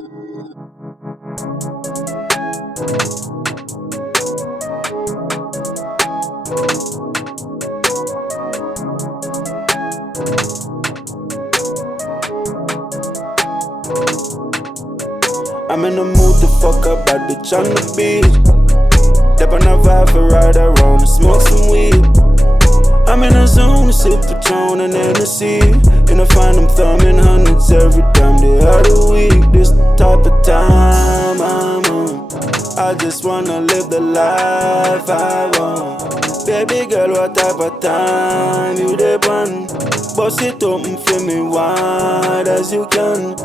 I'm in the mood to fuck up bad bitch on the beach. Step on a vibe for ride around and smoke some weed. I'm in a zone to sip Patron and Hennessy. And I find them thumbing hundreds every time they are the week. This the type of time I'm on. I just wanna live the life I want. Baby girl, what type of time you dey born? Bust it open for me wide as you can.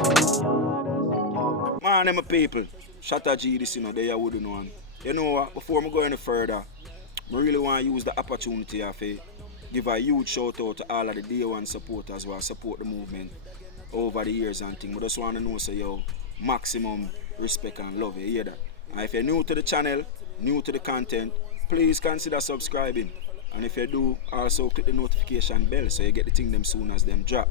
Man, them people, Shotta G, this they wouldn't know. You know what, before I go any further, I really want to use the opportunity to give a huge shout out to all of the day one supporters who support the movement over the years and things. I just want to know, so yo, maximum respect and love, you hear that? And if you're new to the channel, new to the content, please consider subscribing. And if you do, also click the notification bell so you get the thing them soon as them drop.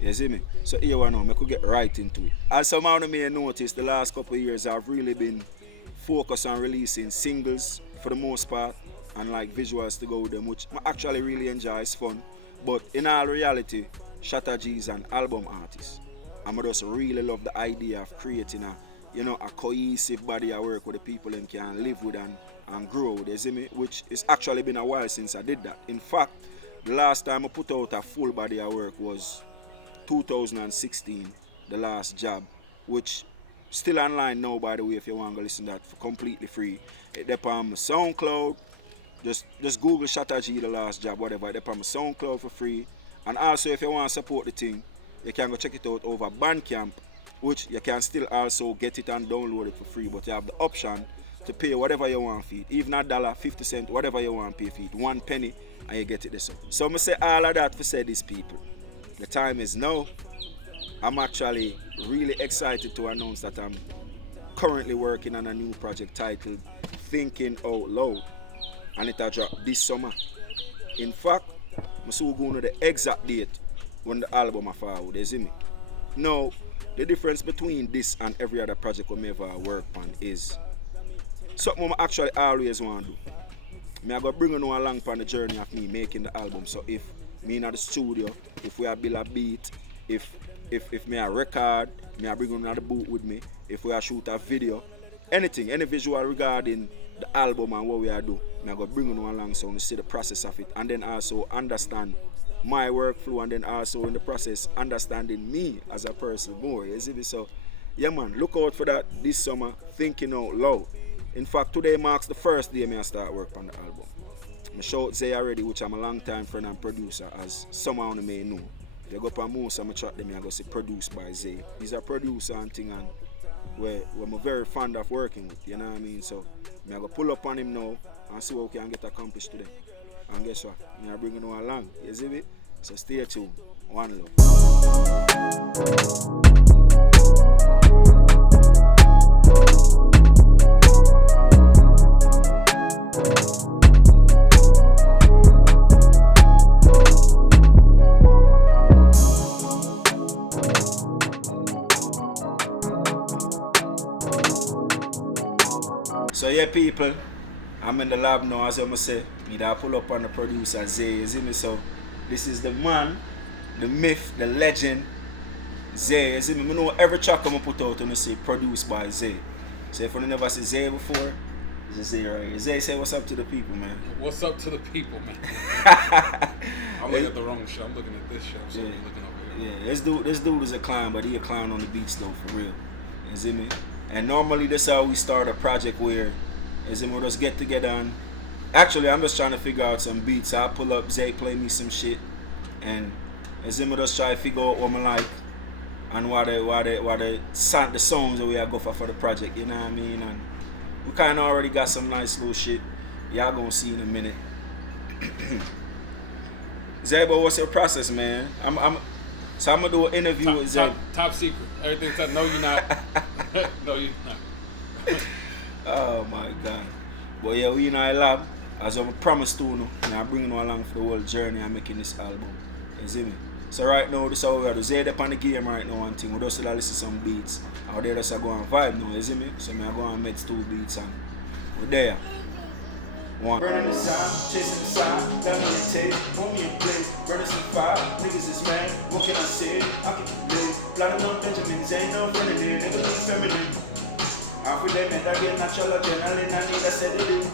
You see me? So here we know, I could get right into it. As some of you may notice, the last couple of years I've really been focused on releasing singles for the most part and like visuals to go with them, which I actually really enjoy, it's fun. But in all reality, Shotta G is an album artist. I just really love the idea of creating a cohesive body of work where the people can live with and grow with, you see me? Which it's actually been a while since I did that. In fact, the last time I put out a full body of work was 2016, the last job, which still online now, by the way, if you want to listen to that for completely free. It's on my SoundCloud. Just Google Shotta G, the last job, whatever. It's on my SoundCloud for free. And also, if you want to support the thing, you can go check it out over Bandcamp, which you can still also get it and download it for free. But you have the option to pay whatever you want for it. Even $1, 50 cents, whatever you want to pay for it. 1 penny, and you get it this way. So I say all of that to say these people. The time is now. I'm actually really excited to announce that I'm currently working on a new project titled Thinking Out Loud, and it'll drop this summer. In fact, I'm still going to the exact date when the album will fall out, you see me? Now, the difference between this and every other project we ever work on is something I actually always want to do. I'm going to bring you along on the journey of me making the album. So if me in the studio, if we are build a beat, if me a record, me a bring on the boot with me, if we are shoot a video, anything, any visual regarding the album and what we are do, me a go bring on along so you see the process of it, and then also understand my workflow, and then also in the process understanding me as a person more. You see me? So yeah man, look out for that this summer, Thinking Out Loud. In fact, today marks the first day me I start work on the album. I shout Zay already, which I'm a long time friend and producer, as somehow you may know. If you go up on most of my track, then I go say produced by Zay. He's a producer and thing, and where I'm very fond of working with, you know what I mean? So I go pull up on him now and see what we can get accomplished today. And guess what? I bring you along. You see me? So stay tuned. One love. So yeah people, I'm in the lab now, as I say. Me that pull up on the producer Zay, you see me? So this is the man, the myth, the legend, Zay, you see me? I know every track I'm put out and say produced by Zay. So if you never see Zay before, it's Zay right here. Zay, say what's up to the people, man. What's up to the people, man? I'm looking at the wrong show. I'm looking at this show, so I'm looking over here. Yeah, this dude is a clown, but he a clown on the beats though, for real. You see me? And normally this is how we start a project where, as in, we just get together and actually I'm just trying to figure out some beats. So I pull up, Zay play me some shit, and as in, we just try to figure out what I like and what the songs that we are go for the project. You know what I mean? And we kind of already got some nice little shit. Y'all gonna see in a minute. Zay, but what's your process, man? So I'm gonna do an interview with Zay. Top secret. Everything's top. No, you're not. No, you're not. Oh my God. But yeah, we in our lab, as I promised to you, and I'm bringing you along for the whole journey I'm making this album. You see me? So right now, this is how we are to say up on the game right now and thing. We just listen to some beats. And they just go and vibe now, you see me? So I go and mix 2 beats and we're there. One. Burning the sound, chasing the sound, got me a tape, want me a play, burning some fire, niggas is mad, what can I say? I can live, plotting on Benjamins, ain't no friend in there, nigga be feminine. After they met, I get natural adrenaline, I need a sedative.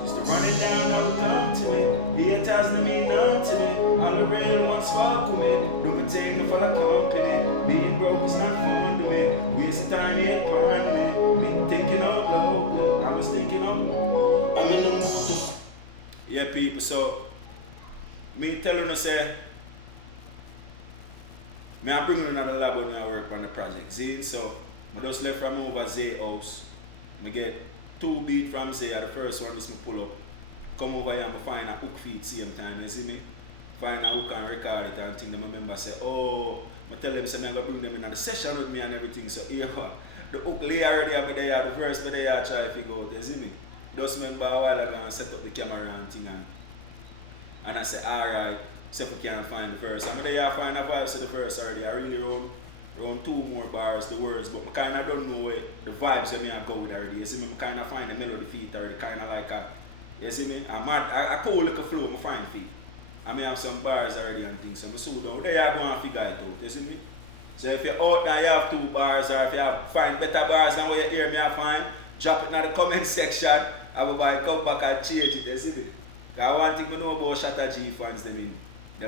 Used to run it down, now it come to me, the haters don't mean nothing to me, all the real ones fuck with me, do my thing for the company, being broke is not fun to me, waste time here upon me, been thinking out loud, I was thinking out loud. I'm in the mood. Yeah, people, so me telling you say me I bring you another lab when I work on the project. Zane, so I just left from over Zay house. I get 2 beats from Zay, the first one is me pull up. Come over here and find a hook feed same time, you see me? Find a hook and record it and think that my member say, oh, I tell them say I'm gonna bring them in the session with me and everything. So here the hook lay already over there, the verse but they are try to figure out, you see me? Just remember a while ago and set up the camera and thing and I said, alright, see if we can find the verse. I'm there I find a vibes to the verse already. I really round 2 more bars, the words, but I kinda don't know where the vibes that me I go with already. You see me, I kinda find the melody feet already, kinda like a, you see me? I cool like a flow, I find feet. I may have some bars already and things, so I'm so down. There I go and figure it out, you see me? So if you're out there, you have 2 bars, or if you find better bars than what you hear me I find, drop it in the comment section. I will buy come back and change it, you see me? Because one thing I know about Shotta G fans, them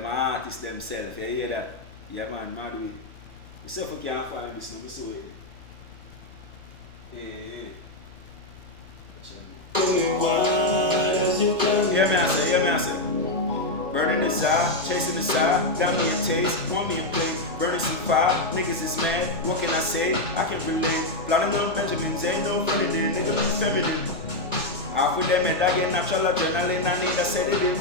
artists themselves, you hear that? Yeah man, mad way. You see if you can't find this now, so it. Hear me I say. Burning the desire, chasing the desire, got me a taste, want me a plate, burning some fire, niggas is mad, what can I say? I can relate, plotting on Benjamins, ain't no friend in there, nigga be feminine. After them and I get natural adrenaline, I need a sedative.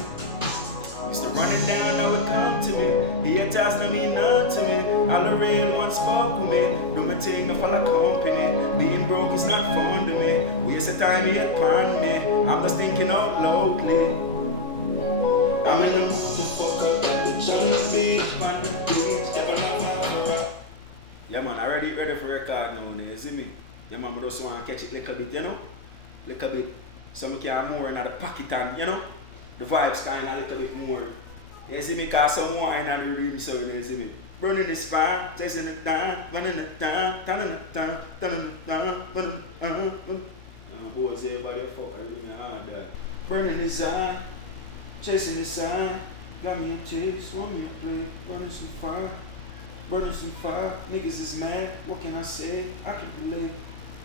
Used to run it down, now it come to me. The haters don't mean nothing to me. All the real ones fuck with me. Do my thing to follow company. Being broke is not fun to me. Waste the time here upon me. I'm just thinking out loudly. I'm in the mood to fuck up at the jungle beach, on the beach, never know. Yeah man, I already ready for record now, you see me? Yeah man, I just want to catch it a little bit, you know? Little bit. So I can more in the pocket and, you know, the vibes kind of a little bit more. You see me, cause some more in the room, so you see me. Burning this fire, chasing it down, running it down, turning it down, turning it down, turning it down. Boys, everybody fuck, I really hard that. Burning this eye, chasing this eye, got me a chase, want me a play, burning some fire, niggas is mad, what can I say? I can relate.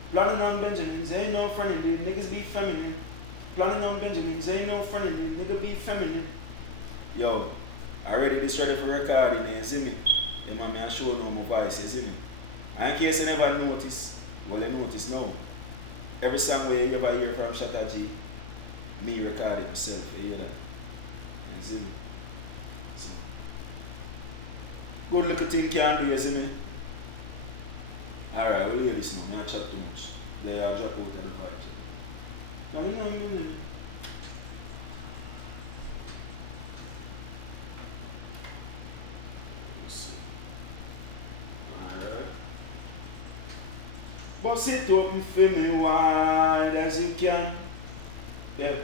Plotting on Benjamins, ain't no friend in there, niggas be feminine. Plotting on Benjamins, ain't no friend in there, nigga be feminine. Yo, I ready this ready for recording, you see me? Yeah, man, I show no my voice, you see me? And in case you never notice, well, you notice now. Every song where you ever hear from Shotta G, me record it myself, you hear that? You see me? So, good little thing can do, you see me? Alright, we'll hear this now. I chat too much. They are drop out of the vibes. No. Let's see. Alright. Bust it open for me wide as you can. Yeah.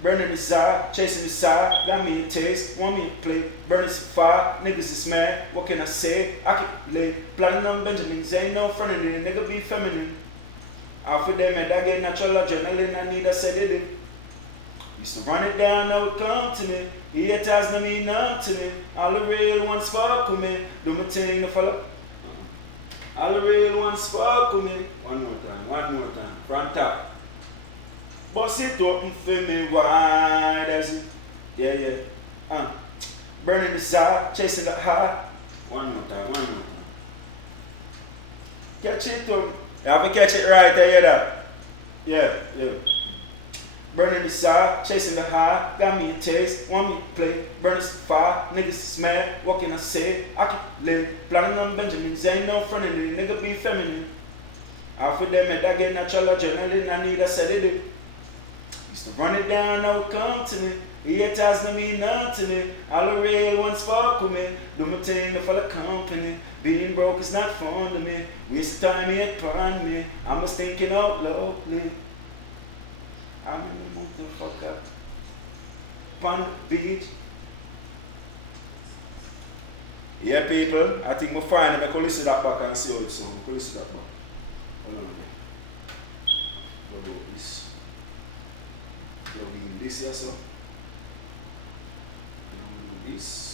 Burning the desire, chasing the desire, got me a taste, want me a play, burning some fire, niggas is mad, what can I say? I can lay, planning on Benjamins, ain't no friend in there, nigga be feminine. After them and I get natural adrenaline, I need a sedative. Used to run it down, now it come to me. The haters don't mean nothing to me. All the real ones fuck with me. Do my thing to follow. All the real ones fuck with me. One more time. Front top. Bust it open for me wide as it. Yeah. Burning the desire, chasing the heart. One more time. Catch it up. You have to catch it right, I hear that. Yeah. Burning the desire, chasing the heart, got me a taste, want me to play, burning some fire, niggas is mad, what can I say? I can live, planning on Benjamins, ain't no friend in there, nigga be feminine. After them and I get natural adrenaline, I need a sedative. Used So run it down, now come to me. Haters no mean nothing to me. All the real ones fuck with me. Do my thing to follow company. Being broke is not fun to me. Waste time yet upon me. I'm just thinking out loudly. I'm in the mood to fuck up. Pond beach. Yeah, people, I think we'll find it. I can listen that back and see how it's sound. I can listen that back. Hold on a minute. What about this? Plug in this here, so. This.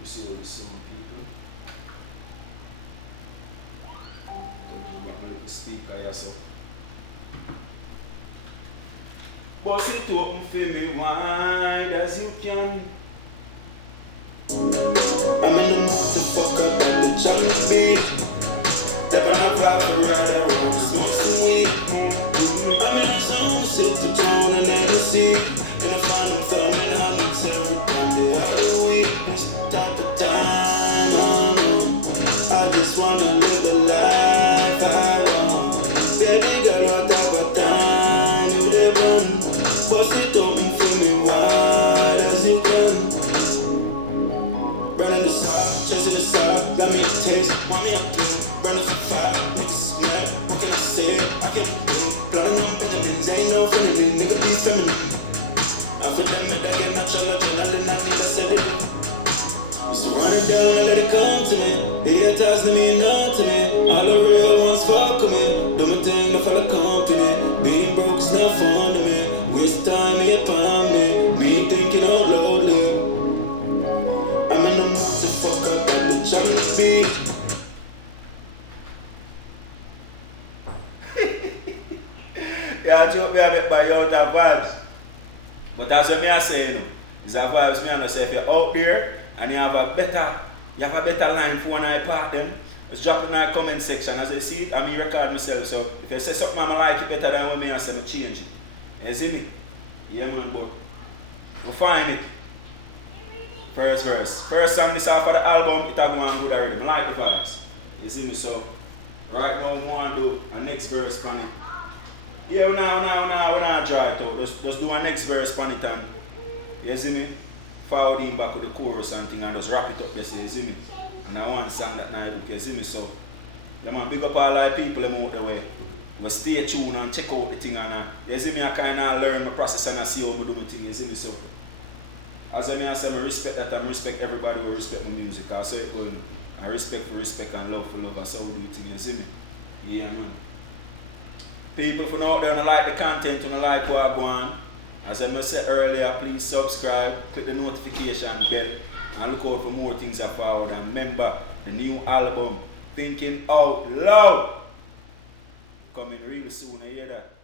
You see all this sound, people? The speaker here, so. Bust it open for me wide as you can. I'm in the mood to fuck up at the chocolate beat. Step on a vibe for ride, I want to smoke some weed. I'm in the zone, sit the throne and let it see. And I find them thumbing how much every time they out of week. It's the type of time I'm on. I just wanna live the life I want. Baby girl, what type of time you they run? Bust it open for me wide as you can. Burning the side, chasing the side, got me a taste, want me a play. Burning for fire, niggas mad, what can I say? I can't play. Plotting on Benjamins, ain't no friendly, nigga be feminine. I feel them that get natural, adrenaline, I need a sedative. Used to run it down and let it come to me. Haters to me, none to me. All the real ones fuck with me. Do my thing to follow company. Being broke is not fun to me. Waste time here upon me. Me thinking out loudly. I'm in the mood to fuck up at the chocolate beat. Yeah, I joke me a bit by you out of vibes. But that's what I say, you know. It's a vibes me and say if you're out there and you have a better line for one I part them, just drop it in the comment section. As I see it, I mean record myself. So if you say something I like it better than what me I say, I change it. You see me? Yeah man, but we'll find it. First verse. First song this off of the album, it have gone good already. I like the vibes. You see me? So right now we want to do a next verse on it. Yeah, we're not dry it out. Just do a next verse on it and you see me? Forward in back with the chorus and thing and just wrap it up, you see me? And I want song that night, you see me? So, yeah man, big up all the people them out the way. But stay tuned and check out the thing and you see me, I kind of learn my process and I see how I do my thing, you see me? So, as I say, I respect that, I respect everybody who respect my music. I say it going, I respect for respect and love for love, that's how we do thing, you see me? Yeah man. People from out there who like the content, who like what I go on, as I said earlier, please subscribe, click the notification bell, and look out for more things that forward. And remember, the new album, Thinking Out Loud, coming real soon, you hear that?